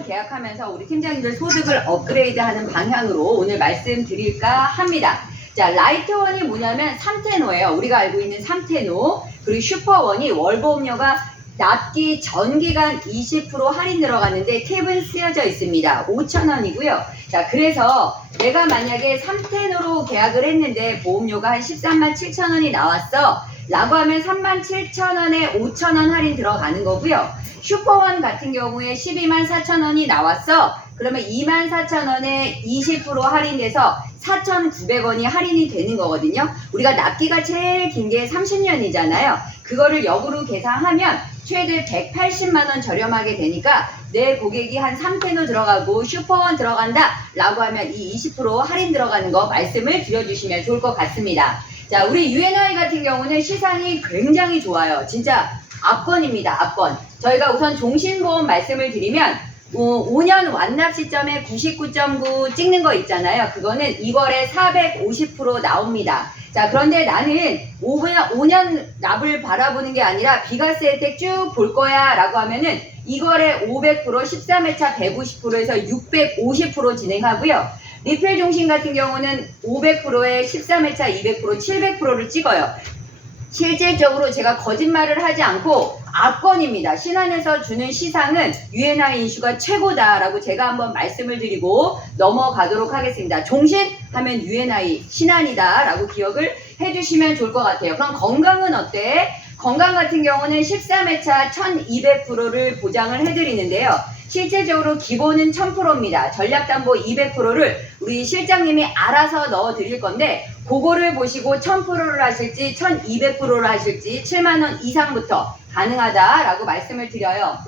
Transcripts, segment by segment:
계약하면서 우리 팀장님들 소득을 업그레이드하는 방향으로 오늘 말씀드릴까 합니다. 자, 라이트원이 뭐냐면 3테노예요. 우리가 알고 있는 3테노. 그리고 슈퍼원이 월보험료가 납기 전기간 20% 할인 들어갔는데 탭은 쓰여져 있습니다. 5,000원이고요. 자, 그래서 내가 만약에 3테노로 계약을 했는데 보험료가 한 13만 7천원이 나왔어 라고 하면 37,000원에 5,000원 할인 들어가는 거고요. 슈퍼원 같은 경우에 12만 4천원이 나왔어. 그러면 2만 4천원에 20% 할인돼서 4,900원이 할인이 되는 거거든요. 우리가 납기가 제일 긴 게 30년이잖아요. 그거를 역으로 계산하면 최대 180만원 저렴하게 되니까 내 고객이 한 3테노 들어가고 슈퍼원 들어간다 라고 하면 이 20% 할인 들어가는 거 말씀을 드려주시면 좋을 것 같습니다. 자, 우리 UNI 같은 경우는 시상이 굉장히 좋아요. 진짜 압권입니다. 압권. 저희가 우선 종신보험 말씀을 드리면 5년 완납 시점에 99.9 찍는 거 있잖아요. 그거는 2월에 450% 나옵니다. 자, 그런데 나는 5년 납을 바라보는 게 아니라 비과세 혜택 쭉 볼 거야 라고 하면은 2월에 500%, 13회차 150%에서 650% 진행하고요. 리필 종신 같은 경우는 500%에 13회차 200%, 700%를 찍어요. 실질적으로 제가 거짓말을 하지 않고 압권입니다. 신한에서 주는 시상은 UNI 인슈가 최고다라고 제가 한번 말씀을 드리고 넘어가도록 하겠습니다. 종신 하면 UNI 신한이다 라고 기억을 해주시면 좋을 것 같아요. 그럼 건강은 어때? 건강 같은 경우는 13회차 1200%를 보장을 해드리는데요. 실질적으로 기본은 1000%입니다. 전략담보 200%를 우리 실장님이 알아서 넣어드릴 건데 그거를 보시고 1000%를 하실지 1200%를 하실지 7만원 이상부터 가능하다라고 말씀을 드려요.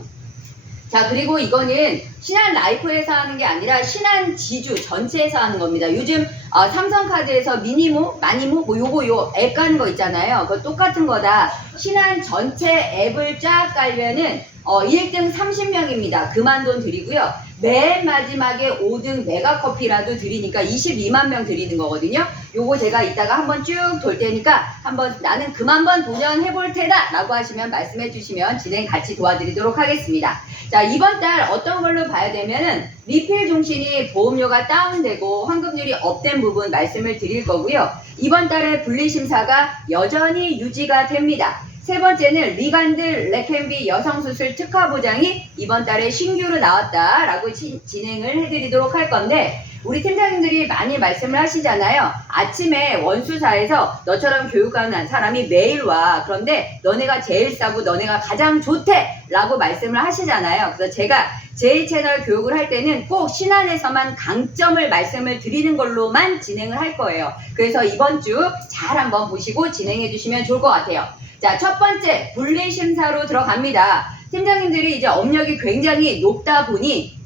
자, 그리고 이거는 신한라이프에서 하는 게 아니라 신한지주 전체에서 하는 겁니다. 요즘 삼성카드에서 미니모, 마니모 뭐 요 앱 가는 거 있잖아요. 그거 똑같은 거다. 신한 전체 앱을 쫙 깔면은 1등 30명입니다. 그만 돈 드리고요. 맨 마지막에 5등 메가커피라도 드리니까 22만 명 드리는 거거든요. 요거 제가 이따가 한번 쭉 돌 테니까 한번 나는 그만 번 도전해볼 테다 라고 하시면 말씀해 주시면 진행 같이 도와드리도록 하겠습니다. 자, 이번 달 어떤 걸로 봐야 되면은 리필 종신이 보험료가 다운되고 환급률이 업된 부분 말씀을 드릴 거고요. 이번 달에 분리심사가 여전히 유지가 됩니다. 세 번째는 리간드 레켄비 여성수술 특화 보장이 이번 달에 신규로 나왔다라고 진행을 해드리도록 할 건데 우리 팀장님들이 많이 말씀을 하시잖아요. 아침에 원수사에서 너처럼 교육하는 사람이 매일 와. 그런데 너네가 제일 싸고 너네가 가장 좋대 라고 말씀을 하시잖아요. 그래서 제가 제 채널 교육을 할 때는 꼭 신한에서만 강점을 말씀을 드리는 걸로만 진행을 할 거예요. 그래서 이번 주 잘 한번 보시고 진행해 주시면 좋을 것 같아요. 자, 첫 번째 분리심사로 들어갑니다. 팀장님들이 이제 업력이 굉장히 높다 보니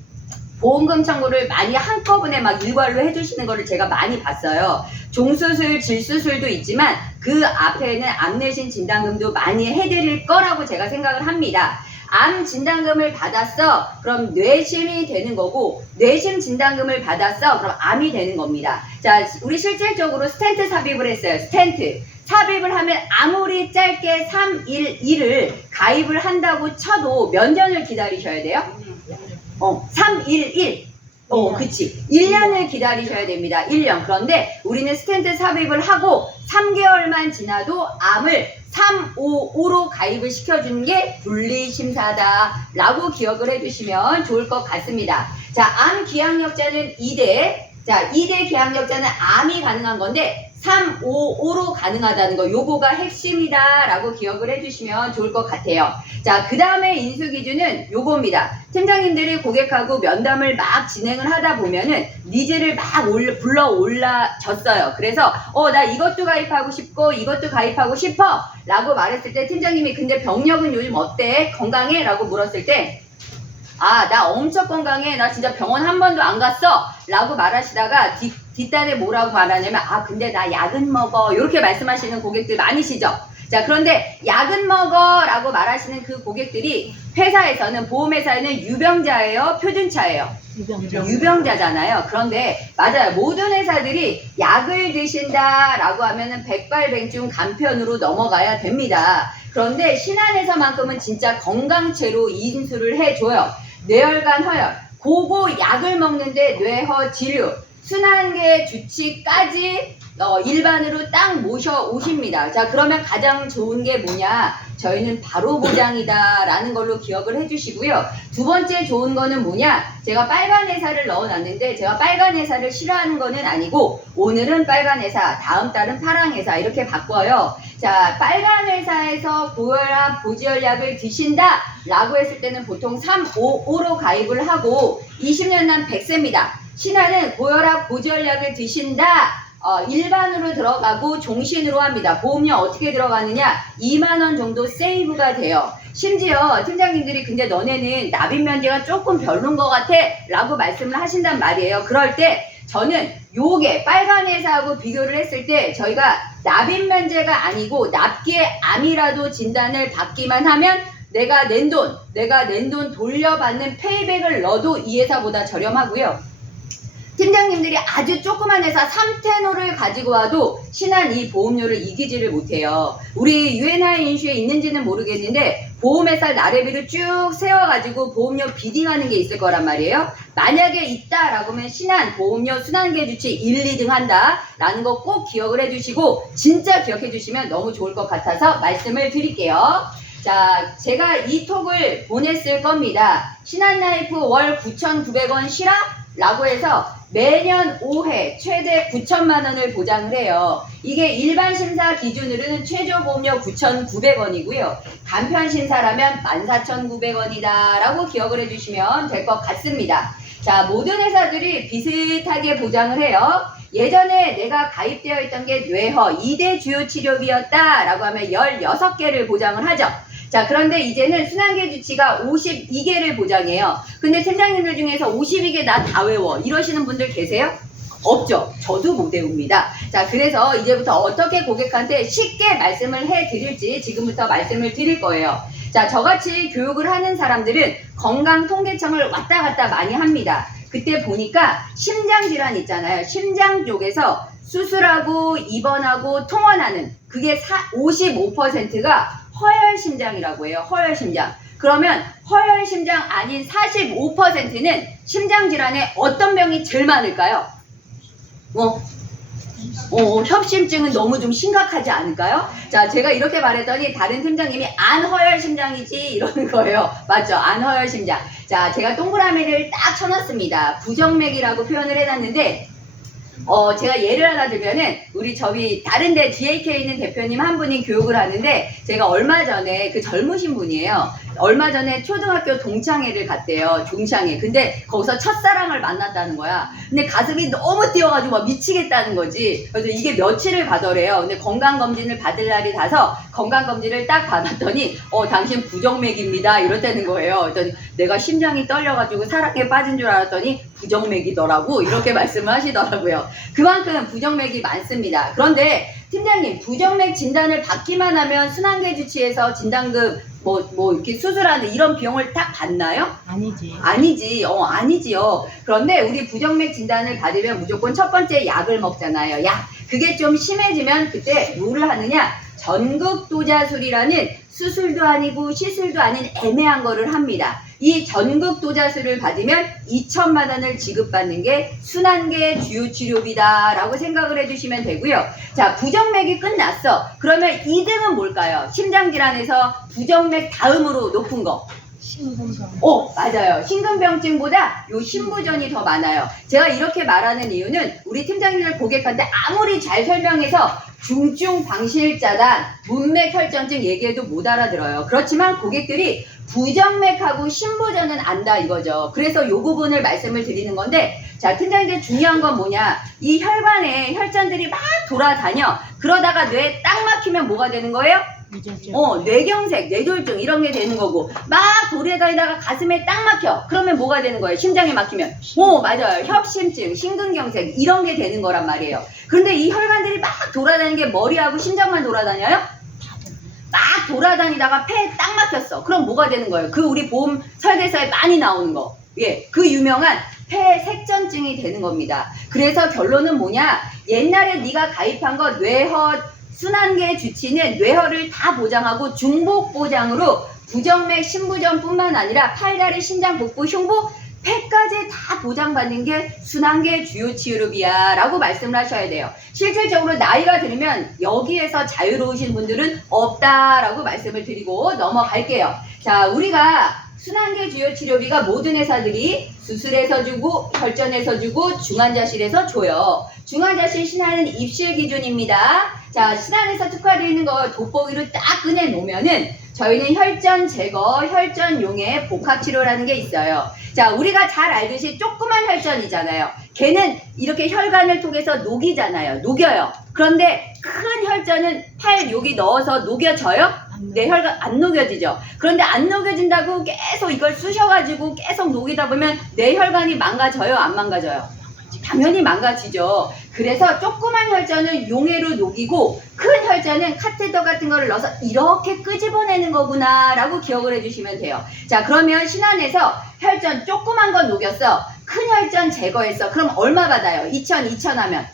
보험금 청구를 많이 한꺼번에 막 일괄로 해주시는 거를 제가 많이 봤어요. 종수술, 질수술도 있지만 그 앞에는 암내신 진단금도 많이 해드릴 거라고 제가 생각을 합니다. 암 진단금을 받았어. 그럼 뇌심이 되는 거고 뇌심 진단금을 받았어. 그럼 암이 되는 겁니다. 자, 우리 실질적으로 스텐트 삽입을 했어요. 스텐트. 삽입을 하면 아무리 짧게 311을 가입을 한다고 쳐도 몇 년을 기다리셔야 돼요? 311. 그치. 1년을 기다리셔야 됩니다. 1년. 그런데 우리는 스텐트 삽입을 하고 3개월만 지나도 암을 355로 가입을 시켜주는 게 분리심사다 라고 기억을 해주시면 좋을 것 같습니다. 자, 암 기항력자는 2대. 자, 2대 기항력자는 암이 가능한 건데 355로 가능하다는 거 요거가 핵심이다 라고 기억을 해주시면 좋을 것 같아요. 자, 그 다음에 인수기준은 요겁니다. 팀장님들이 고객하고 면담을 막 진행을 하다 보면은 니즈를 막 불러 올라졌어요. 그래서 나 이것도 가입하고 싶고 이것도 가입하고 싶어 라고 말했을 때 팀장님이 근데 병력은 요즘 어때? 건강해? 라고 물었을 때 나 엄청 건강해. 나 진짜 병원 한 번도 안 갔어. 라고 말하시다가 뒷단에 뭐라고 말하냐면 근데 나 약은 먹어. 이렇게 말씀하시는 고객들 많으시죠? 자, 그런데 약은 먹어 라고 말하시는 그 고객들이 회사에서는 보험회사에는 유병자예요? 표준차예요? 유병자잖아요. 그런데 맞아요. 모든 회사들이 약을 드신다 라고 하면은 백발백중 간편으로 넘어가야 됩니다. 그런데 신한에서만큼은 진짜 건강체로 인수를 해줘요. 뇌혈관, 허혈, 그거 약을 먹는데 뇌허 진료, 순환계 주치까지 일반으로 딱 모셔오십니다. 자, 그러면 가장 좋은 게 뭐냐? 저희는 바로 보장이다 라는 걸로 기억을 해주시고요. 두 번째 좋은 거는 뭐냐? 제가 빨간 회사를 넣어놨는데 제가 빨간 회사를 싫어하는 거는 아니고 오늘은 빨간 회사, 다음 달은 파랑 회사 이렇게 바꿔요. 자, 빨간 회사에서 고혈압, 고지혈약을 드신다 라고 했을 때는 보통 355로 가입을 하고 20년 난 100세입니다. 신한은 고혈압, 고지혈약을 드신다 일반으로 들어가고 종신으로 합니다. 보험료 어떻게 들어가느냐? 2만원 정도 세이브가 돼요. 심지어 팀장님들이 근데 너네는 납입 면제가 조금 별론 것 같아 라고 말씀을 하신단 말이에요. 그럴 때 저는 요게 빨간 회사하고 비교를 했을 때 저희가 납입 면제가 아니고 납기에 암이라도 진단을 받기만 하면 내가 낸 돈 돌려받는 페이백을 넣어도 이 회사보다 저렴하고요. 팀장님들이 아주 조그만 회사 3테노를 가지고 와도 신한 이 보험료를 이기지를 못해요. 우리 UNI 인슈에 있는지는 모르겠는데 보험회사 나래비를 쭉 세워가지고 보험료 비딩하는 게 있을 거란 말이에요. 만약에 있다라고 하면 신한 보험료 순환계 주치 1, 2등 한다 라는 거 꼭 기억을 해주시고 진짜 기억해 주시면 너무 좋을 것 같아서 말씀을 드릴게요. 자, 제가 이 톡을 보냈을 겁니다. 신한라이프 월 9,900원 실화? 라고 해서 매년 5회 최대 9천만 원을 보장을 해요. 이게 일반 심사 기준으로는 최저 보험료 9,900원이고요. 간편 심사라면 14,900원이다 라고 기억을 해주시면 될 것 같습니다. 자, 모든 회사들이 비슷하게 보장을 해요. 예전에 내가 가입되어 있던 게 뇌허 2대 주요 치료비였다 라고 하면 16개를 보장을 하죠. 자, 그런데 이제는 순환계 주치가 52개를 보장해요. 근데 팀장님들 중에서 52개 나 다 외워 이러시는 분들 계세요? 없죠. 저도 못 외웁니다. 자, 그래서 이제부터 어떻게 고객한테 쉽게 말씀을 해드릴지 지금부터 말씀을 드릴 거예요. 자, 저같이 교육을 하는 사람들은 건강통계청을 왔다 갔다 많이 합니다. 그때 보니까 심장질환 있잖아요. 심장 쪽에서 수술하고 입원하고 통원하는 그게 55%가 허혈심장이라고 해요. 허혈심장. 그러면 허혈심장 아닌 45%는 심장질환에 어떤 병이 제일 많을까요? 협심증은 너무 좀 심각하지 않을까요? 자, 제가 이렇게 말했더니 다른 팀장님이 안허혈심장이지 이러는 거예요. 맞죠? 안허혈심장. 자, 제가 동그라미를 딱 쳐놨습니다. 부정맥이라고 표현을 해놨는데 제가 예를 하나 들면은 우리 다른 데 DAK에 있는 대표님 한 분이 교육을 하는데 제가 얼마 전에 그 젊으신 분이에요. 얼마 전에 초등학교 동창회를 갔대요. 동창회. 근데 거기서 첫사랑을 만났다는 거야. 근데 가슴이 너무 뛰어가지고 막 미치겠다는 거지. 그래서 이게 며칠을 가더래요. 근데 건강검진을 받을 날이 돼서 건강검진을 딱 받았더니 당신 부정맥입니다. 이렇다는 거예요. 그랬더니 내가 심장이 떨려가지고 사랑에 빠진 줄 알았더니 부정맥이더라고. 이렇게 말씀을 하시더라고요. 그만큼 부정맥이 많습니다. 그런데 팀장님, 부정맥 진단을 받기만 하면 순환계 주치에서 진단금 이렇게 수술하는 이런 비용을 딱 받나요? 아니지. 아니지요. 그런데 우리 부정맥 진단을 받으면 무조건 첫 번째 약을 먹잖아요. 약. 그게 좀 심해지면 그때 뭐를 하느냐? 전극도자술이라는 수술도 아니고 시술도 아닌 애매한 거를 합니다. 이 전극도자술을 받으면 2천만 원을 지급받는 게 순환계 주요 치료비다 라고 생각을 해주시면 되고요. 자, 부정맥이 끝났어. 그러면 2등은 뭘까요? 심장질환에서 부정맥 다음으로 높은 거. 심근병. 맞아요. 심근병증보다 요 심부전이 더 많아요. 제가 이렇게 말하는 이유는 우리 팀장님들 고객한테 아무리 잘 설명해서 중증방실자단, 문맥혈전증 얘기해도 못 알아들어요. 그렇지만 고객들이 부정맥하고 심부전은 안다 이거죠. 그래서 요 부분을 말씀을 드리는 건데, 자, 팀장님들 중요한 건 뭐냐? 이 혈관에 혈전들이 막 돌아다녀. 그러다가 뇌에 딱 막히면 뭐가 되는 거예요? 뇌경색, 뇌졸중 이런 게 되는 거고, 막 돌아다니다가 가슴에 딱 막혀. 그러면 뭐가 되는 거예요? 심장에 막히면. 맞아요. 협심증, 심근경색 이런 게 되는 거란 말이에요. 그런데 이 혈관들이 막 돌아다니는 게 머리하고 심장만 돌아다녀요? 막 돌아다니다가 폐에 딱 막혔어. 그럼 뭐가 되는 거예요? 그 우리 보험 설계서에 많이 나오는 거. 그 유명한 폐색전증이 되는 겁니다. 그래서 결론은 뭐냐? 옛날에 네가 가입한 거 뇌허 순환계 주치는 뇌허를 다 보장하고 중복 보장으로 부정맥, 심부전뿐만 아니라 팔다리, 신장, 복부, 흉부, 폐까지 다 보장받는 게 순환계 주요 치유릎이야 라고 말씀을 하셔야 돼요. 실질적으로 나이가 들면 여기에서 자유로우신 분들은 없다라고 말씀을 드리고 넘어갈게요. 자, 우리가 순환계 주요 치료비가 모든 회사들이 수술해서 주고 혈전해서 주고 중환자실에서 줘요. 중환자실 신안은 입실 기준입니다. 자, 신안에서 특화되어 있는 거 돋보기로 딱 꺼내 놓으면은 저희는 혈전 제거, 혈전용의 복합치료라는 게 있어요. 자, 우리가 잘 알듯이 조그만 혈전이잖아요. 걔는 이렇게 혈관을 통해서 녹이잖아요. 녹여요. 그런데 큰 혈전은 팔 여기 넣어서 녹여져요? 내 혈관 안 녹여지죠. 그런데 안 녹여진다고 계속 이걸 쑤셔가지고 계속 녹이다 보면 내 혈관이 망가져요? 안 망가져요? 당연히 망가지죠. 그래서 조그만 혈전은 용해로 녹이고 큰 혈전은 카테터 같은 거를 넣어서 이렇게 끄집어내는 거구나 라고 기억을 해주시면 돼요. 자, 그러면 신안에서 혈전 조그만 건 녹였어. 큰 혈전 제거했어. 그럼 얼마 받아요? 2,000 하면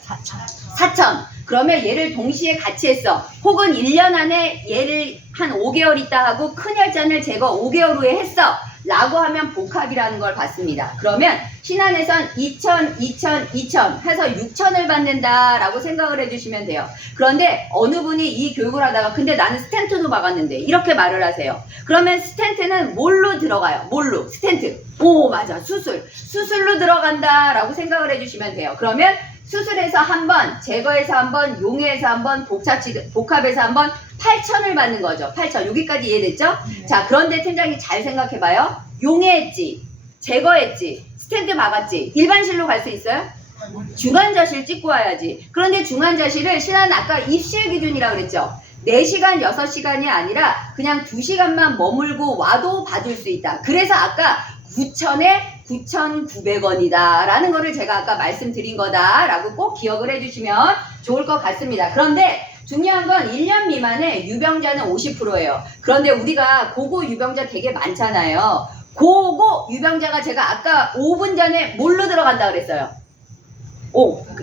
4,000. 그러면 얘를 동시에 같이 했어. 혹은 1년 안에 얘를 한 5개월 있다 하고 큰 혈전을 제거 5개월 후에 했어. 라고 하면 복합이라는 걸 받습니다. 그러면 신안에선 2,000 해서 6,000을 받는다 라고 생각을 해주시면 돼요. 그런데 어느 분이 이 교육을 하다가 근데 나는 스텐트도 박았는데 이렇게 말을 하세요. 그러면 스텐트는 뭘로 들어가요? 뭘로? 스텐트. 오, 맞아. 수술로 들어간다 라고 생각을 해주시면 돼요. 그러면 수술해서 한 번, 제거해서 한 번, 용해해서 한 번, 복합해서 한 번 8,000을 받는 거죠. 8,000. 여기까지 이해됐죠? 자, 그런데 팀장이 잘 생각해봐요. 용해했지, 제거했지, 스탠드 막았지. 일반실로 갈 수 있어요? 중환자실 찍고 와야지. 그런데 중환자실을 신안 아까 입실 기준이라고 그랬죠. 4시간, 6시간이 아니라 그냥 2시간만 머물고 와도 받을 수 있다. 그래서 아까 9,000에 9,900원이다 라는 거를 제가 아까 말씀드린 거다 라고 꼭 기억을 해주시면 좋을 것 같습니다. 그런데 중요한 건 1년 미만의 유병자는 50%예요. 그런데 우리가 고고 유병자 되게 많잖아요. 고고 유병자가 제가 아까 5분 전에 뭘로 들어간다 그랬어요?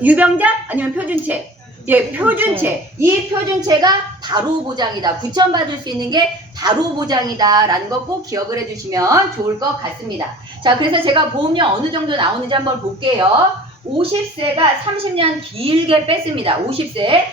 유병자? 아니면 표준체? 예, 표준체. 이 표준체가 바로 보장이다. 9,000 받을 수 있는 게 바로 보장이다 라는 거 꼭 기억을 해주시면 좋을 것 같습니다. 자, 그래서 제가 보험료 어느 정도 나오는지 한번 볼게요. 50세가 30년 길게 뺐습니다. 50세.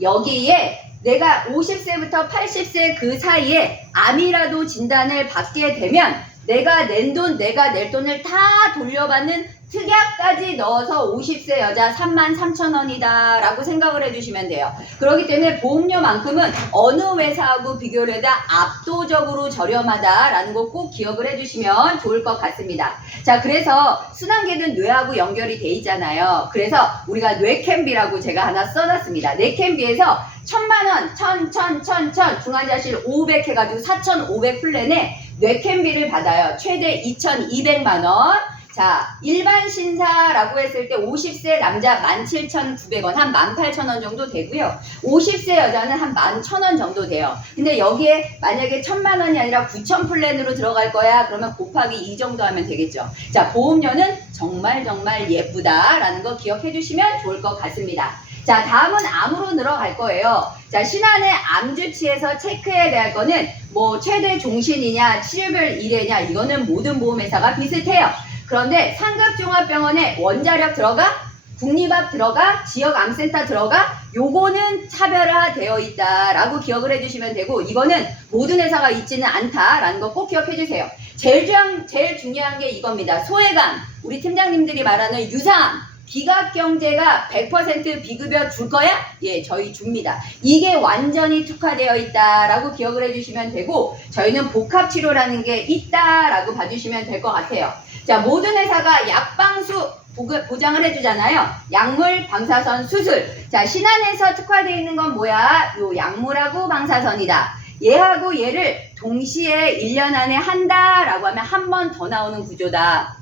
여기에 내가 50세부터 80세 그 사이에 암이라도 진단을 받게 되면 내가 낸 돈, 내가 낼 돈을 다 돌려받는 특약까지 넣어서 50세 여자 33,000원이다 라고 생각을 해주시면 돼요. 그렇기 때문에 보험료만큼은 어느 회사하고 비교를 해도 압도적으로 저렴하다 라는 거 꼭 기억을 해주시면 좋을 것 같습니다. 자, 그래서 순환계는 뇌하고 연결이 돼 있잖아요. 그래서 우리가 뇌캔비라고 제가 하나 써놨습니다. 뇌캔비에서 1,000만원, 1,000 중환자실 500 해가지고 4,500 플랜에 뇌캔비를 받아요. 최대 2,200만원. 자, 일반 신사라고 했을 때 50세 남자 17,900원, 한 18,000원 정도 되고요. 50세 여자는 한 11,000원 정도 돼요. 근데 여기에 만약에 1,000만원이 아니라 9,000 플랜으로 들어갈 거야. 그러면 곱하기 2 정도 하면 되겠죠. 자, 보험료는 정말 예쁘다라는 거 기억해 주시면 좋을 것 같습니다. 자, 다음은 암으로 들어갈 거예요. 자, 신안의 암주치에서 체크해야 될 거는 뭐 최대 종신이냐, 치료별 1회냐, 이거는 모든 보험회사가 비슷해요. 그런데 상급종합병원에 원자력 들어가, 국립암 들어가, 지역암센터 들어가, 요거는 차별화되어 있다라고 기억을 해주시면 되고, 이거는 모든 회사가 있지는 않다라는 거 꼭 기억해 주세요. 제일 중요한 게 이겁니다. 소외감, 우리 팀장님들이 말하는 유사암, 비각경제가 100% 비급여 줄 거야? 예, 저희 줍니다. 이게 완전히 특화되어 있다라고 기억을 해주시면 되고, 저희는 복합치료라는 게 있다라고 봐주시면 될 것 같아요. 자, 모든 회사가 약방수 보장을 해주잖아요. 약물, 방사선, 수술. 자, 신안에서 특화되어 있는 건 뭐야? 요 약물하고 방사선이다. 얘하고 얘를 동시에 1년 안에 한다라고 하면 한 번 더 나오는 구조다.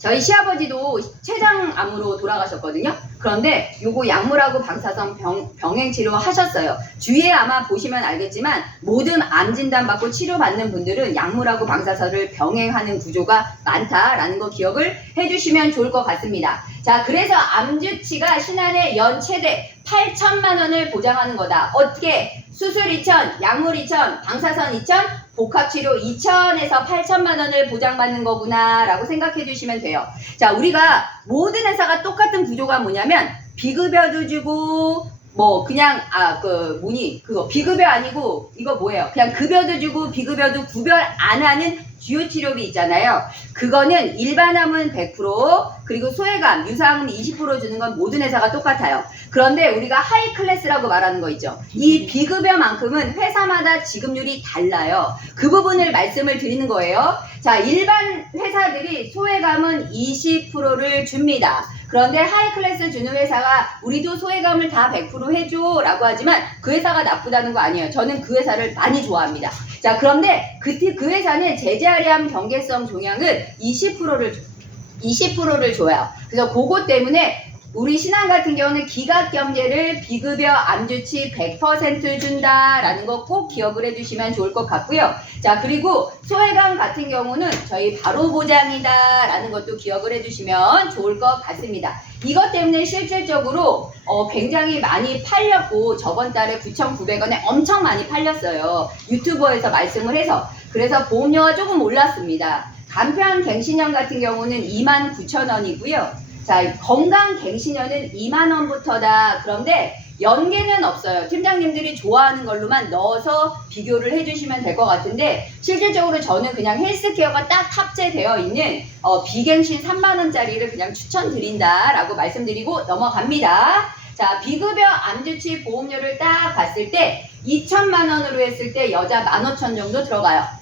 저희 시아버지도 췌장암으로 돌아가셨거든요. 그런데 요거 약물하고 방사선 병행 치료 하셨어요. 주위에 아마 보시면 알겠지만 모든 암 진단 받고 치료받는 분들은 약물하고 방사선을 병행하는 구조가 많다라는 거 기억을 해주시면 좋을 것 같습니다. 자, 그래서 암주치가 신안의 연 최대 8,000만 원을 보장하는 거다. 어떻게? 수술 2,000, 약물 2,000, 방사선 2,000, 복합치료 2천에서 8천만 원을 보장받는 거구나 라고 생각해 주시면 돼요. 자, 우리가 모든 회사가 똑같은 구조가 뭐냐면 비급여도 주고 뭐 그냥 그거 비급여 아니고 이거 뭐예요? 그냥 급여도 주고 비급여도 구별 안 하는 주요 치료비 있잖아요. 그거는 일반암은 100% 그리고 소외감, 유사암은 20% 주는 건 모든 회사가 똑같아요. 그런데 우리가 하이 클래스라고 말하는 거 있죠. 이 비급여만큼은 회사마다 지급률이 달라요. 그 부분을 말씀을 드리는 거예요. 자, 일반 회사들이 소외감은 20%를 줍니다. 그런데 하이 클래스 주는 회사가 우리도 소외감을 다 100% 해줘 라고 하지만 그 회사가 나쁘다는 거 아니에요. 저는 그 회사를 많이 좋아합니다. 자, 그런데 그 회사는 제자리암 경계성 종양은 20%를 줘요. 그래서 그것 때문에 우리 신한 같은 경우는 기각경제를 비급여 암주치 100% 준다라는 거 꼭 기억을 해주시면 좋을 것 같고요. 자, 그리고 소외감 같은 경우는 저희 바로 보장이다라는 것도 기억을 해주시면 좋을 것 같습니다. 이것 때문에 실질적으로 굉장히 많이 팔렸고 저번 달에 9,900원에 엄청 많이 팔렸어요. 유튜버에서 말씀을 해서. 그래서 보험료가 조금 올랐습니다. 간편갱신형 같은 경우는 29,000원이고요. 자, 건강갱신료는 2만원부터다. 그런데 연계는 없어요. 팀장님들이 좋아하는 걸로만 넣어서 비교를 해주시면 될 것 같은데 실질적으로 저는 그냥 헬스케어가 딱 탑재되어 있는 비갱신 3만원짜리를 그냥 추천드린다라고 말씀드리고 넘어갑니다. 자, 비급여 암주치 보험료를 딱 봤을 때 2천만원으로 했을 때 여자 15,000 정도 들어가요.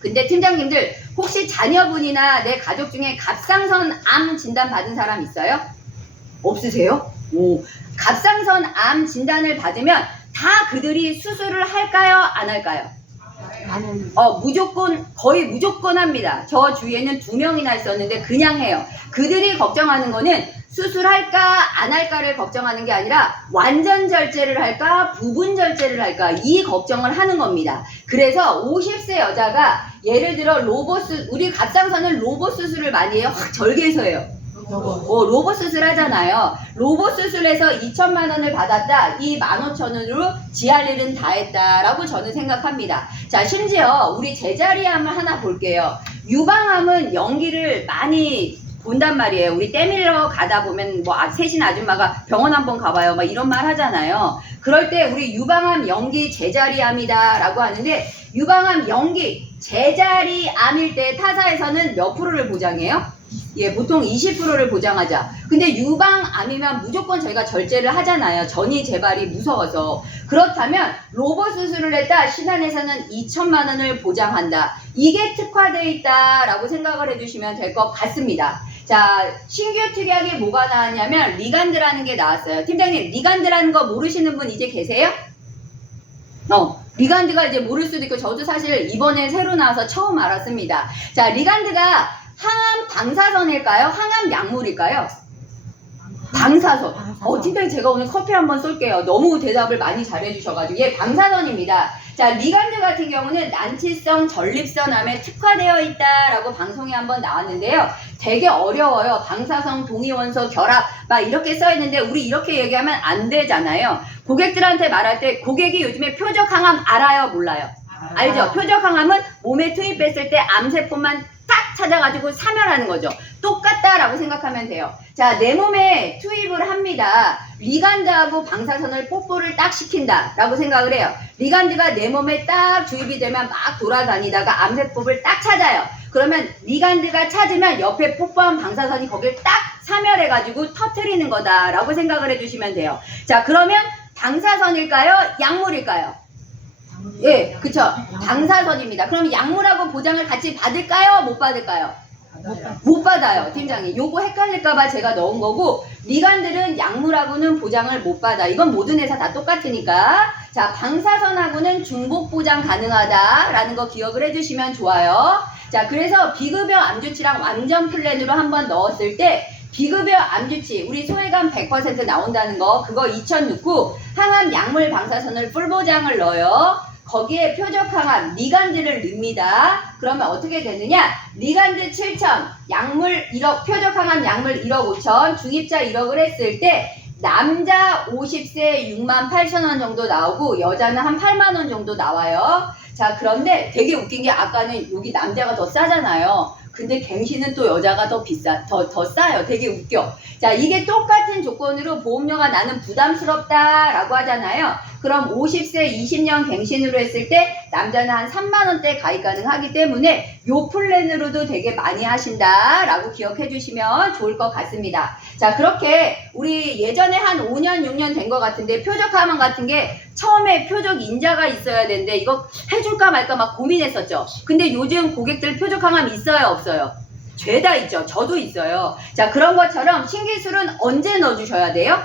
근데 팀장님들 혹시 자녀분이나 내 가족 중에 갑상선 암 진단 받은 사람 있어요? 없으세요? 오, 갑상선 암 진단을 받으면 다 그들이 수술을 할까요? 안 할까요? 무조건, 거의 무조건 합니다. 저 주위에는 2명이나 있었는데 그냥 해요. 그들이 걱정하는 거는 수술할까 안 할까를 걱정하는 게 아니라 완전 절제를 할까 부분 절제를 할까 이 걱정을 하는 겁니다. 그래서 50세 여자가 예를 들어 우리 갑상선은 로봇 수술을 많이 해요. 확 절개해서 해요. 로봇 수술 하잖아요. 로봇 수술해서 2천만 원을 받았다. 이 15,000원으로 지할 일은 다 했다라고 저는 생각합니다. 자, 심지어 우리 제자리암을 하나 볼게요. 유방암은 연기를 많이 본단 말이에요. 우리 때밀러 가다 보면 세신 아줌마가 병원 한번 가봐요 막 이런 말 하잖아요. 그럴 때 우리 유방암 연기 제자리암이다 라고 하는데 유방암 연기 제자리암일 때 타사에서는 몇 프로를 보장해요? 예, 보통 20%를 보장하자. 근데 유방암이면 무조건 저희가 절제를 하잖아요. 전이 재발이 무서워서. 그렇다면 로봇 수술을 했다. 신한에서는 2천만 원을 보장한다. 이게 특화되어 있다라고 생각을 해주시면 될 것 같습니다. 자, 신규 특약이 뭐가 나왔냐면 리간드라는 게 나왔어요. 팀장님, 리간드라는 거 모르시는 분 이제 계세요? 리간드가 이제 모를 수도 있고 저도 사실 이번에 새로 나와서 처음 알았습니다. 자, 리간드가 항암 방사선일까요? 항암 약물일까요? 방사선. 팀장님 제가 오늘 커피 한번 쏠게요. 너무 대답을 많이 잘해주셔가지고. 예, 방사선입니다. 자, 리간드 같은 경우는 난치성 전립선암에 특화되어 있다라고 방송에 한번 나왔는데요. 되게 어려워요. 방사선 동위원소 결합 막 이렇게 써있는데 우리 이렇게 얘기하면 안 되잖아요. 고객들한테 말할 때 고객이 요즘에 표적 항암 알아요? 몰라요? 알죠? 표적 항암은 몸에 투입했을 때 암세포만 딱 찾아가지고 사멸하는 거죠. 똑같다라고 생각하면 돼요. 자, 내 몸에 투입을 합니다. 리간드하고 방사선을 뽀뽀를 딱 시킨다 라고 생각을 해요. 리간드가 내 몸에 딱 주입이 되면 막 돌아다니다가 암세포를 딱 찾아요. 그러면 리간드가 찾으면 옆에 뽀뽀한 방사선이 거길 딱 사멸해가지고 터트리는 거다 라고 생각을 해주시면 돼요. 자, 그러면 방사선일까요? 약물일까요? 예, 그쵸. 방사선입니다. 그럼 약물하고 보장을 같이 받을까요? 못 받을까요? 못 받아요, 팀장님. 요거 헷갈릴까봐 제가 넣은 거고, 리간들은 약물하고는 보장을 못 받아. 이건 모든 회사 다 똑같으니까. 자, 방사선하고는 중복 보장 가능하다라는 거 기억을 해주시면 좋아요. 자, 그래서 비급여 암주치랑 완전 플랜으로 한번 넣었을 때, 비급여 암주치, 우리 소외감 100% 나온다는 거, 그거 2,000 넣고, 항암 약물 방사선을 풀 보장을 넣어요. 거기에 표적 항암, 리간드를 넣습니다. 그러면 어떻게 되느냐? 리간드 7,000, 약물 1억, 표적 항암 약물 1억 5천, 중입자 1억을 했을 때, 남자 50세 68,000원 정도 나오고, 여자는 한 8만원 정도 나와요. 자, 그런데 되게 웃긴 게 아까는 여기 남자가 더 싸잖아요. 근데 갱신은 또 여자가 더 싸요. 되게 웃겨. 자, 이게 똑같은 조건으로 보험료가 나는 부담스럽다라고 하잖아요. 그럼 50세 20년 갱신으로 했을 때 남자는 한 3만 원대 가입 가능하기 때문에 요 플랜으로도 되게 많이 하신다라고 기억해 주시면 좋을 것 같습니다. 자, 그렇게 우리 예전에 한 5년 6년 된 것 같은데 표적하면 같은 게 처음에 표적 인자가 있어야 되는데 이거 해줄까 말까 막 고민했었죠. 근데 요즘 고객들 표적 항암 있어요, 없어요? 죄다 있죠. 저도 있어요. 자, 그런 것처럼 신기술은 언제 넣어주셔야 돼요?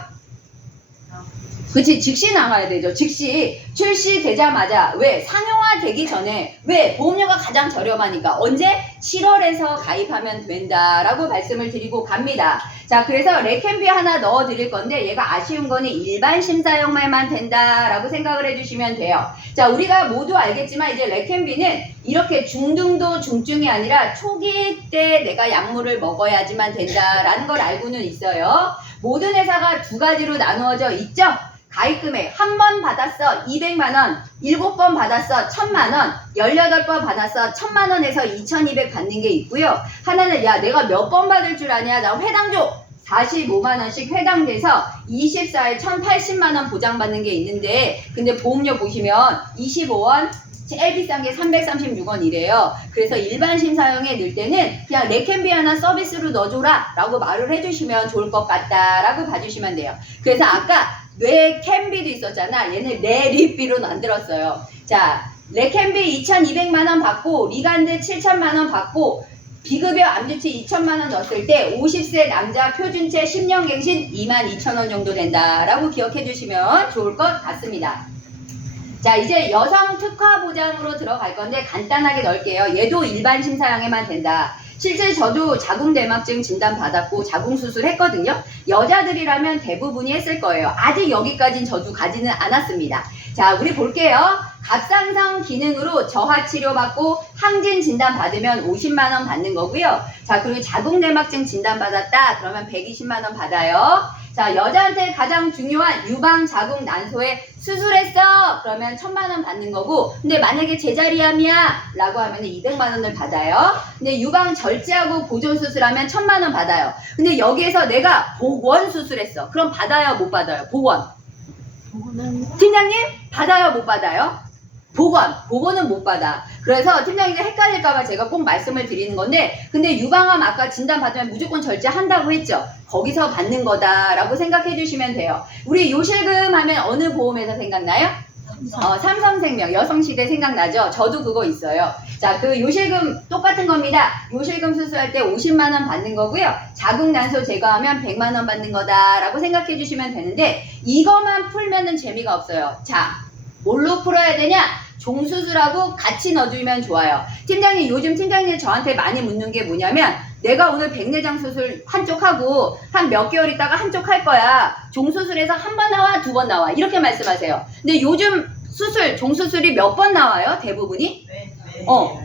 그치, 즉시 나가야 되죠. 즉시 출시되자마자. 왜? 상용화 되기 전에. 왜? 보험료가 가장 저렴하니까. 언제? 7월에서 가입하면 된다라고 말씀을 드리고 갑니다. 자, 그래서 레캠비 하나 넣어 드릴 건데 얘가 아쉬운 거는 일반 심사용말만 된다라고 생각을 해주시면 돼요. 자, 우리가 모두 알겠지만 이제 레캠비는 이렇게 중등도 중증이 아니라 초기 때 내가 약물을 먹어야지만 된다라는 걸 알고는 있어요. 모든 회사가 두 가지로 나누어져 있죠. 가입금액 한 번 받았어 200만원, 7번 받았어 1000만원, 18번 받았어 1000만원에서 2200 받는 게 있고요. 하나는 야 내가 몇 번 받을 줄 아냐, 나 회당 줘, 45만원씩 회당돼서 24일 1080만원 보장받는 게 있는데, 근데 보험료 보시면 25원, 제일 비싼 게 336원이래요. 그래서 일반 심사용에 넣을 때는 그냥 레캠비 하나 서비스로 넣어줘라 라고 말을 해주시면 좋을 것 같다 라고 봐주시면 돼요. 그래서 아까 뇌캠비도 있었잖아. 얘는 뇌립비로 만들었어요. 자, 레캠비 2200만원 받고 리간드 7000만원 받고 비급여 암주치 2000만원 넣었을 때 50세 남자 표준체 10년 갱신 22,000원 정도 된다라고 기억해 주시면 좋을 것 같습니다. 자, 이제 여성 특화 보장으로 들어갈 건데 간단하게 넣을게요. 얘도 일반 심사용에만 된다. 실제 저도 자궁내막증 진단 받았고 자궁수술 했거든요. 여자들이라면 대부분이 했을 거예요. 아직 여기까지는 저도 가지는 않았습니다. 자, 우리 볼게요. 갑상선 기능으로 저하치료 받고 항진 진단 받으면 50만원 받는 거고요. 자, 그리고 자궁내막증 진단 받았다 그러면 120만원 받아요. 자, 여자한테 가장 중요한 유방 자궁 난소에 수술했어 그러면 1000만원 받는 거고, 근데 만약에 제자리암이야 라고 하면 200만원을 받아요. 근데 유방 절제하고 보존 수술하면 1000만원 받아요. 근데 여기에서 내가 복원 수술했어 그럼 받아요 못 받아요? 복원 팀장님 받아요 못 받아요? 복원은 못 받아. 그래서 팀장님들 헷갈릴까봐 제가 꼭 말씀을 드리는 건데, 근데 유방암 아까 진단 받으면 무조건 절제한다고 했죠. 거기서 받는 거다라고 생각해 주시면 돼요. 우리 요실금 하면 어느 보험에서 생각나요? 삼성생명, 여성시대 생각나죠? 저도 그거 있어요. 자, 그 요실금 똑같은 겁니다. 요실금 수술할 때 50만원 받는 거고요. 자궁난소 제거하면 100만원 받는 거다라고 생각해 주시면 되는데, 이것만 풀면은 재미가 없어요. 자, 뭘로 풀어야 되냐? 종수술하고 같이 넣어주면 좋아요. 팀장님, 요즘 팀장님 저한테 많이 묻는 게 뭐냐면, 내가 오늘 백내장 수술 한쪽 하고 한 몇 개월 있다가 한쪽 할 거야. 종수술에서 한 번 나와, 두 번 나와. 이렇게 말씀하세요. 근데 요즘 수술, 종수술이 몇 번 나와요? 대부분이?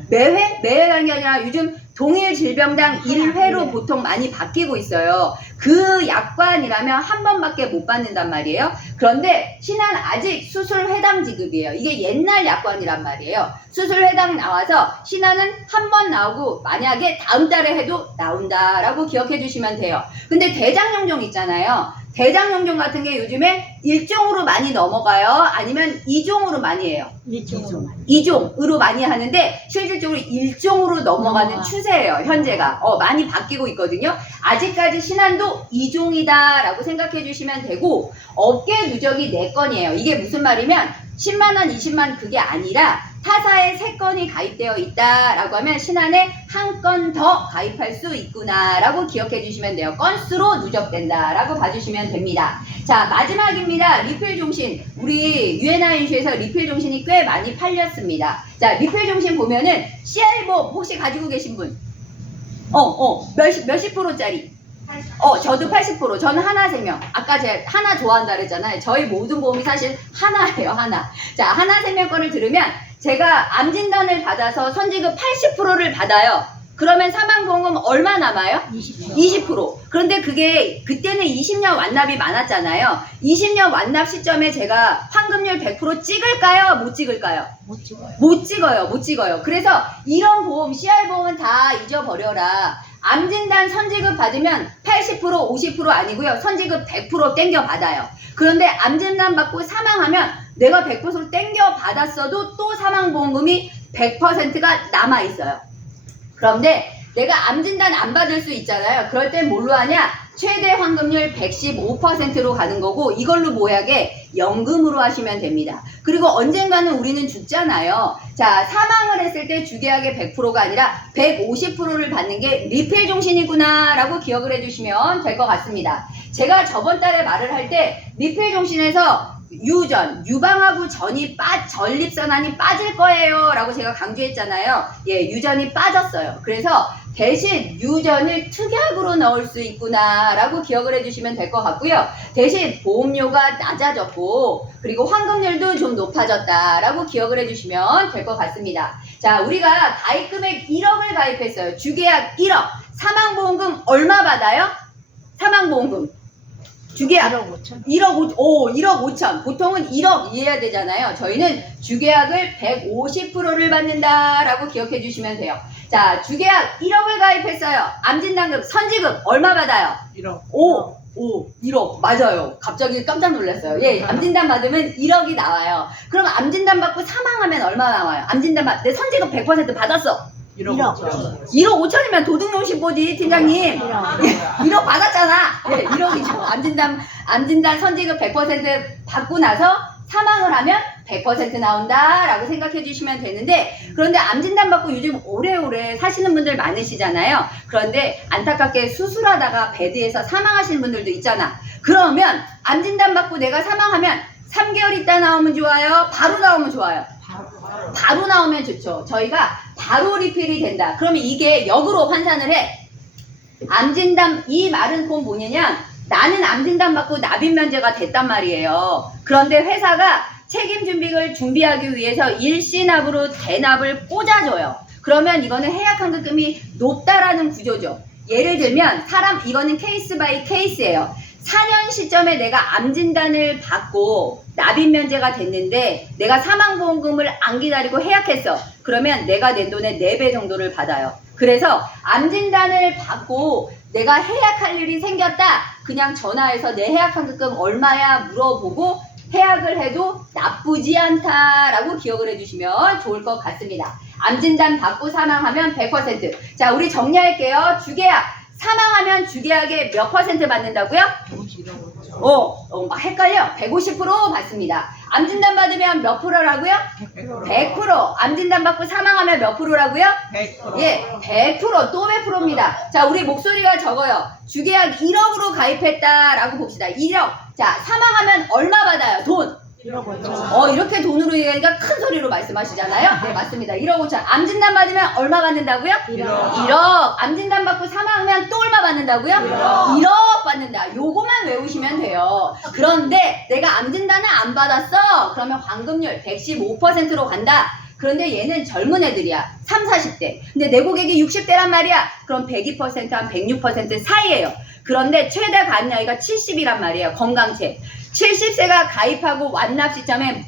매회? 매회가 아니라 요즘 동일 질병당 1회로 보통 많이 바뀌고 있어요. 그 약관이라면 한 번밖에 못 받는단 말이에요. 그런데 신한 아직 수술 회당 지급이에요. 이게 옛날 약관이란 말이에요. 수술 회당 나와서 신한은 한 번 나오고 만약에 다음 달에 해도 나온다라고 기억해 주시면 돼요. 근데 대장용종 있잖아요. 대장용종 같은 게 요즘에 1종으로 많이 넘어가요? 아니면 2종으로 많이 해요? 2종으로 많이 하는데 실질적으로 1종으로 넘어가는 추세예요. 현재가. 많이 바뀌고 있거든요. 아직까지 신한도 2종이다 라고 생각해 주시면 되고, 업계 누적이 4건이에요. 이게 무슨 말이면 10만원, 20만원 그게 아니라 타사에 3건이 가입되어 있다라고 하면 신한에 한 건 더 가입할 수 있구나라고 기억해 주시면 돼요. 건수로 누적된다라고 봐주시면 됩니다. 자, 마지막입니다. 리필 종신. 우리 UNINC에서 리필 종신이 꽤 많이 팔렸습니다. 자, 리필 종신 보면은 CI보 혹시 가지고 계신 분? 몇십 프로짜리? 저도 80%. 저는 하나생명. 아까 제가 하나 좋아한다 그랬잖아요. 저희 모든 보험이 사실 하나예요, 하나. 자, 하나생명 거를 들으면 제가 암 진단을 받아서 선지급 80%를 받아요. 그러면 사망보험금 얼마 남아요? 20%. 그런데 그게 그때는 20년 완납이 많았잖아요. 20년 완납 시점에 제가 환급률 100% 찍을까요? 못 찍을까요? 못 찍어요. 못 찍어요. 못 찍어요. 그래서 이런 보험, CR보험은 다 잊어버려라. 암진단 선지급 받으면 80% 50% 아니고요. 선지급 100% 땡겨 받아요. 그런데 암진단 받고 사망하면 내가 100% 땡겨 받았어도 또 사망보험금이 100%가 남아있어요. 그런데 내가 암진단 안 받을 수 있잖아요. 그럴 땐 뭘로 하냐? 최대 환급률 115%로 가는 거고 이걸로 모약에 연금으로 하시면 됩니다. 그리고 언젠가는 우리는 죽잖아요. 자, 사망을 했을 때 주계약의 100%가 아니라 150%를 받는 게 리필 종신이구나 라고 기억을 해주시면 될 것 같습니다. 제가 저번 달에 말을 할 때 리필 종신에서 유방하고 전립선안이 빠질 거예요 라고 제가 강조했잖아요. 예, 유전이 빠졌어요. 그래서 대신 유전을 특약으로 넣을 수 있구나 라고 기억을 해주시면 될 것 같고요. 대신 보험료가 낮아졌고 그리고 환급률도 좀 높아졌다 라고 기억을 해주시면 될 것 같습니다. 자, 우리가 가입금액 1억을 가입했어요. 주계약 1억. 사망보험금 얼마 받아요? 사망보험금 주계약 1억 5천. 보통은 1억 이해야 되잖아요. 저희는 주계약을 150%를 받는다라고 기억해 주시면 돼요. 자, 주계약 1억을 가입했어요. 암진단금, 선지급 얼마 받아요? 1억. 1억. 맞아요. 갑자기 깜짝 놀랐어요. 예, 암진단 받으면 1억이 나와요. 그럼 암진단 받고 사망하면 얼마 나와요? 내 선지급 100% 받았어. 1억 5천. 1억 5천이면 도둑놈식 보지, 팀장님. 1억. 예, 1억 받았잖아. 예, 1억이죠. 암진단 선지급 100% 받고 나서 사망을 하면 100% 나온다라고 생각해 주시면 되는데, 그런데 암진단 받고 요즘 오래오래 사시는 분들 많으시잖아요. 그런데 안타깝게 수술하다가 베드에서 사망하시는 분들도 있잖아. 그러면 암진단 받고 내가 사망하면 3개월 있다 나오면 좋아요? 바로 나오면 좋아요? 바로 나오면 좋죠. 저희가 바로 리필이 된다. 그러면 이게 역으로 환산을 해. 암진단, 이 말은 곧 뭐냐면 나는 암진단 받고 납입 면제가 됐단 말이에요. 그런데 회사가 책임 준비를 준비하기 위해서 일시납으로 대납을 꽂아줘요. 그러면 이거는 해약환급금이 높다라는 구조죠. 예를 들면 이거는 케이스 바이 케이스예요. 4년 시점에 내가 암진단을 받고 납입 면제가 됐는데 내가 사망보험금을 안 기다리고 해약했어. 그러면 내가 낸 돈의 4배 정도를 받아요. 그래서 암진단을 받고 내가 해약할 일이 생겼다. 그냥 전화해서 내 해약환급금 얼마야 물어보고 해약을 해도 나쁘지 않다라고 기억을 해주시면 좋을 것 같습니다. 암진단 받고 사망하면 100%. 자, 우리 정리할게요. 주계약. 사망하면 주계약의 몇 퍼센트 받는다고요? 막 헷갈려. 150% 받습니다. 암진단 받으면 몇 프로라고요? 100%. 암진단 받고 사망하면 몇 프로라고요? 100%. 예, 100%. 또 몇 프로입니다. 자, 우리 목소리가 적어요. 주계약 1억으로 가입했다라고 봅시다. 1억. 자, 사망하면 얼마 받아요? 돈. 1억 5천. 이렇게 돈으로 얘기하니까 큰 소리로 말씀하시잖아요. 네, 맞습니다. 1억 5천. 암진단 받으면 얼마 받는다고요? 1억. 암진단 받고 사망하면 또 얼마 받는다고요? 1억 받는다. 요거만 외우시면 돼요. 그런데 내가 암진단을 안 받았어. 그러면 환급률 115%로 간다. 그런데 얘는 젊은 애들이야. 3, 40대. 근데 내 고객이 60대란 말이야. 그럼 102%, 한 106% 사이예요. 그런데 최대 가입 나이가 70이란 말이에요. 건강체. 70세가 가입하고 완납 시점에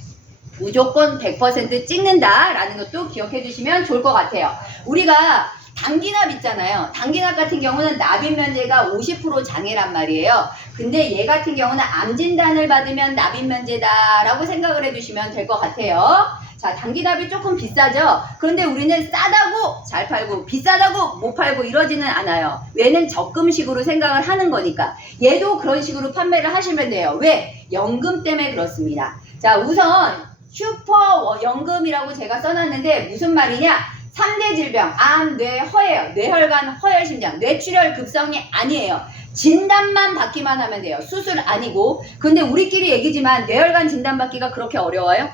무조건 100% 찍는다라는 것도 기억해 주시면 좋을 것 같아요. 우리가 단기납 있잖아요. 단기납 같은 경우는 납입 면제가 50% 장애란 말이에요. 근데 얘 같은 경우는 암진단을 받으면 납입 면제다라고 생각을 해주시면 될 것 같아요. 자, 단기납이 조금 비싸죠? 그런데 우리는 싸다고 잘 팔고 비싸다고 못 팔고 이러지는 않아요. 얘는 적금식으로 생각을 하는 거니까. 얘도 그런 식으로 판매를 하시면 돼요. 왜? 연금 때문에 그렇습니다. 자, 우선 슈퍼 연금이라고 제가 써놨는데 무슨 말이냐? 3대 질병, 암, 뇌, 허예요. 뇌혈관, 허혈심장, 뇌출혈 급성이 아니에요. 진단만 받기만 하면 돼요. 수술 아니고. 근데 우리끼리 얘기지만 뇌혈관 진단 받기가 그렇게 어려워요?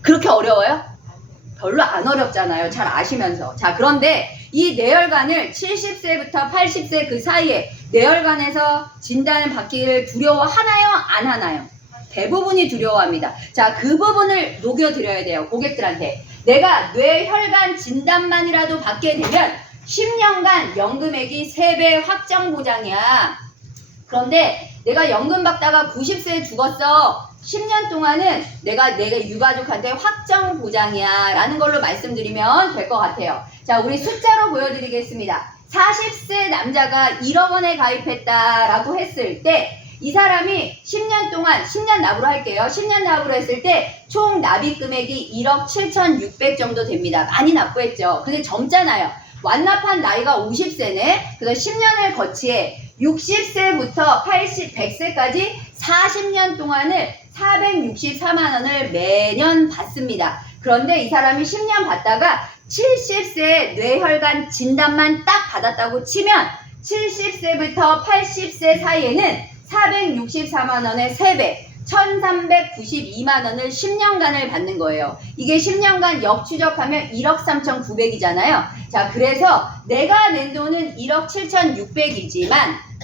그렇게 어려워요? 별로 안 어렵잖아요. 잘 아시면서. 자, 그런데 이 뇌혈관을 70세부터 80세 그 사이에 뇌혈관에서 진단을 받기를 두려워하나요? 안 하나요? 대부분이 두려워합니다. 자, 그 부분을 녹여드려야 돼요. 고객들한테. 내가 뇌혈관 진단만이라도 받게 되면 10년간 연금액이 3배 확정 보장이야. 그런데 내가 연금 받다가 90세에 죽었어. 10년 동안은 내가 유가족한테 확정 보장이야 라는 걸로 말씀드리면 될 것 같아요. 자, 우리 숫자로 보여드리겠습니다. 40세 남자가 1억 원에 가입했다라고 했을 때 이 사람이 10년 동안 10년 납으로 할게요. 10년 납으로 했을 때 총 납입 금액이 1억 7,600 정도 됩니다. 많이 납부했죠. 근데 젊잖아요. 완납한 나이가 50세네. 그래서 10년을 거치해 60세부터 100세까지 40년 동안을 464만 원을 매년 받습니다. 그런데 이 사람이 10년 받다가 70세에 뇌혈관 진단만 딱 받았다고 치면 70세부터 80세 사이에는 464만 원의 3배, 1392만 원을 10년간을 받는 거예요. 이게 10년간 역추적하면 1억 3,900이잖아요. 자, 그래서 내가 낸 돈은 1억 7,600이지만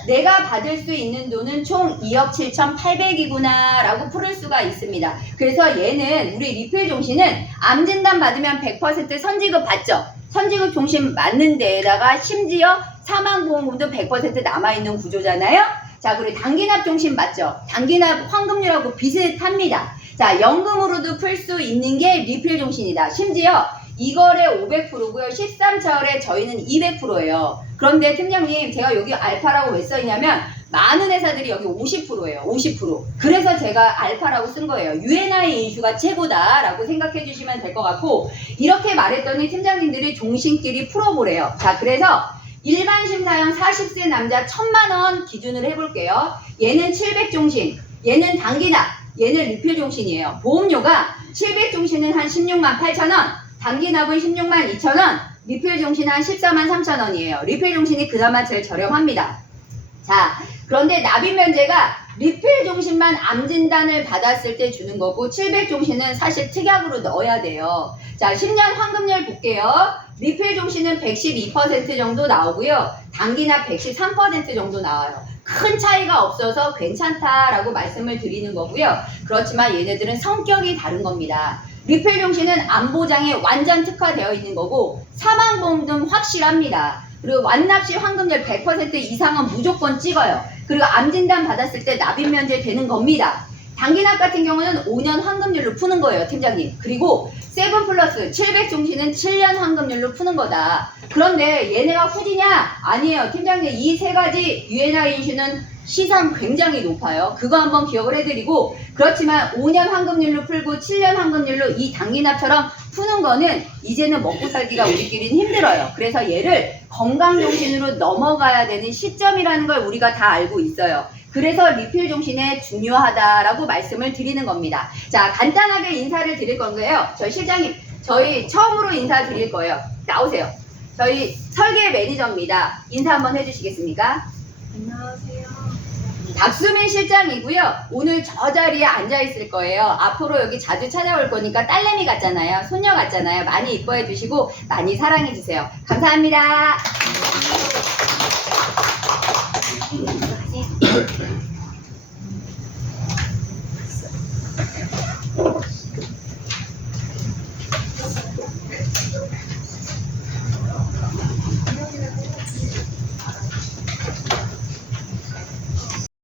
내가 받을 수 있는 돈은 총 2억 7,800이구나 라고 풀을 수가 있습니다. 그래서 얘는 우리 리필 종신은 암 진단 받으면 100% 선지급 받죠. 선지급 종신 맞는 데에다가 심지어 사망보험금도 100% 남아있는 구조잖아요. 자, 그리고 단기납 종신 맞죠? 단기납 환급률하고 비슷합니다. 자, 연금으로도 풀 수 있는 게 리필 종신이다. 심지어 2거래 500%고요. 13차월에 저희는 200%예요. 그런데 팀장님, 제가 여기 알파라고 왜 써있냐면 많은 회사들이 여기 50%예요. 50%. 그래서 제가 알파라고 쓴 거예요. UNI 인슈가 최고다라고 생각해 주시면 될 것 같고, 이렇게 말했더니 팀장님들이 종신끼리 풀어보래요. 자, 그래서 일반 심사형 40세 남자 1,000만 원 기준으로 해볼게요. 얘는 700종신, 얘는 단기납, 얘는 리필 종신이에요. 보험료가 700종신은 한 16만 8천 원, 단기납은 16만 2천 원, 리필 종신은 한 14만 3천 원이에요. 리필 종신이 그나마 제일 저렴합니다. 자, 그런데 납입 면제가 리필 종신만 암 진단을 받았을 때 주는 거고 700종신은 사실 특약으로 넣어야 돼요. 자, 10년 환급률 볼게요. 리필 종신은 112% 정도 나오고요. 단기납 113% 정도 나와요. 큰 차이가 없어서 괜찮다라고 말씀을 드리는 거고요. 그렇지만 얘네들은 성격이 다른 겁니다. 리필 종신은 암 보장에 완전 특화되어 있는 거고 사망보험금 확실합니다. 그리고 완납시 환급률 100% 이상은 무조건 찍어요. 그리고 암 진단 받았을 때 납입 면제 되는 겁니다. 단기납 같은 경우는 5년 환급률로 푸는 거예요, 팀장님. 그리고 세븐 플러스 700종신은 7년 환급률로 푸는 거다. 그런데 얘네가 후지냐? 아니에요, 팀장님. 이 세 가지 UNI 인슈는 시상 굉장히 높아요. 그거 한번 기억을 해드리고, 그렇지만 5년 환급률로 풀고 7년 환급률로 이 단기납처럼 푸는 거는 이제는 먹고 살기가 우리끼리는 힘들어요. 그래서 얘를 건강종신으로 넘어가야 되는 시점이라는 걸 우리가 다 알고 있어요. 그래서 리필 종신에 중요하다라고 말씀을 드리는 겁니다. 자, 간단하게 인사를 드릴 건데요. 저희 실장님, 저희 처음으로 인사 드릴 거예요. 나오세요. 저희 설계 매니저입니다. 인사 한번 해주시겠습니까? 안녕하세요. 박수민 실장이고요. 오늘 저 자리에 앉아 있을 거예요. 앞으로 여기 자주 찾아올 거니까 딸내미 같잖아요. 손녀 같잖아요. 많이 이뻐해 주시고 많이 사랑해 주세요. 감사합니다.